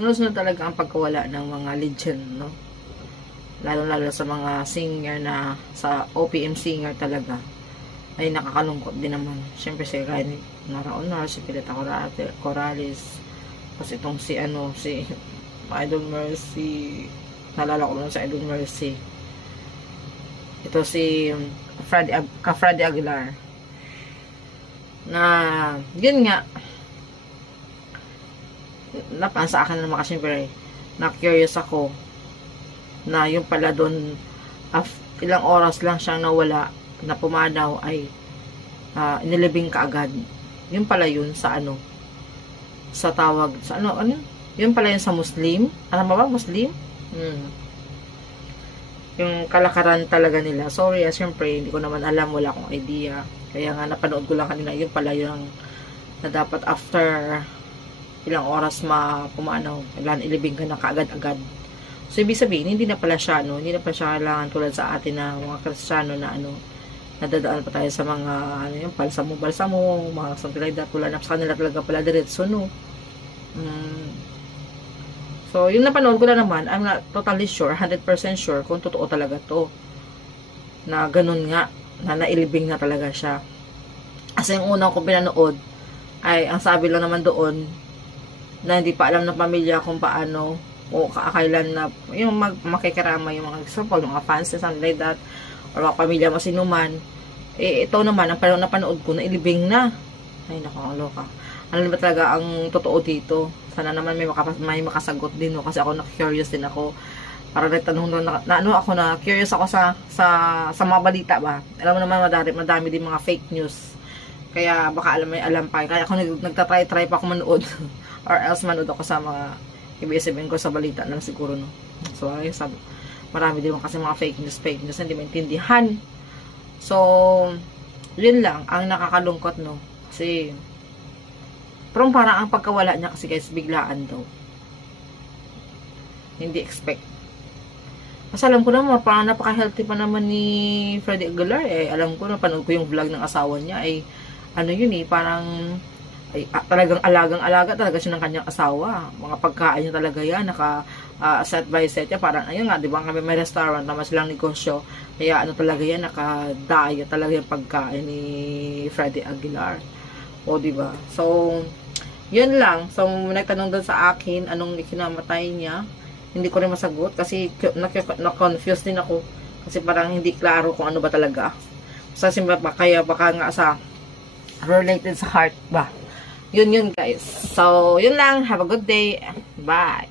sunod-sunod talaga ang pagkawala ng mga legend, no? Lalo-lalo sa mga singer na, sa OPM singer talaga, ay nakakalungkot din naman. Siyempre si Ryan Naraonar, si Pilita Corrales, tapos itong si Idol Mercy, nalala ko lang sa Idol Mercy. Ito si Freddy Aguilar. Na, yun nga, sa akin naman kasi siyempre, na-curious ako, na yung pala doon, ilang oras lang siyang nawala, na pumanaw ay inilibing kaagad. Yun pala yun sa sa tawag, sa yun pala yun sa Muslim. Alam mo ba, Muslim? Yung kalakaran talaga nila. Sorry, syempre, hindi ko naman alam, wala akong idea. Kaya nga, napanood ko lang kanina, yun pala yung na dapat after ilang oras pumanaw, ilibing ka na kaagad-agad. So, ibig sabihin, hindi na pala siya, hindi na pala siya kailangan tulad sa atin na mga Kristiyano na nadadaan pa tayo sa mga, yung balsamo, mga something like that, wala na sa kanila talaga pala diretso, no? So, yung napanood ko na naman, I'm not totally sure, 100% sure, kung totoo talaga to, na ganun nga, na nailibing na talaga siya. Kasi yung unang ko pinanood, ay, ang sabi lang naman doon, na hindi pa alam ng pamilya kung paano, o kakailan na yung makikirama yung mga example, mga fans something like that, or mga pamilya masinuman. Ito naman, ang napanood ko, na ilibing na. Ay, nakakaloka. Ano ba talaga ang totoo dito? Sana naman may makasagot din, no? Kasi ako na-curious din ako. Para nagtanong doon, curious ako sa mga balita ba. Alam mo naman, madami din mga fake news. Kaya baka alam pa. Kaya ako nagtatry pa ako manood. Or else manood ako sa mga ABS-CBN ko sa balita na siguro, no. So, ay, marami din kasi mga fake news, hindi maintindihan. So, yun lang, ang nakakalungkot, no. Kasi, parang ang pagkawala niya kasi guys, biglaan daw. Hindi expect. Kasi alam ko naman, parang napaka-healthy pa naman ni Freddy Aguilar, alam ko, napanood ko yung vlog ng asawa niya, parang talagang alagang-alaga talaga siya ng kanyang asawa. Mga pagkain niya talaga yan, set by set niya. Parang, ayun nga, di ba, kami may restaurant naman silang negosyo. Kaya talaga yan, naka-diet talaga yung pagkain ni Freddy Aguilar. O, di ba? So, yun lang. So, nagtanong doon sa akin, anong ikinamatay niya. Hindi ko rin masagot kasi na-confused din ako. Kasi parang hindi klaro kung ano ba talaga. Kasi kaya baka nga related sa heart ba. Yun guys. So, yun lang. Have a good day. Bye.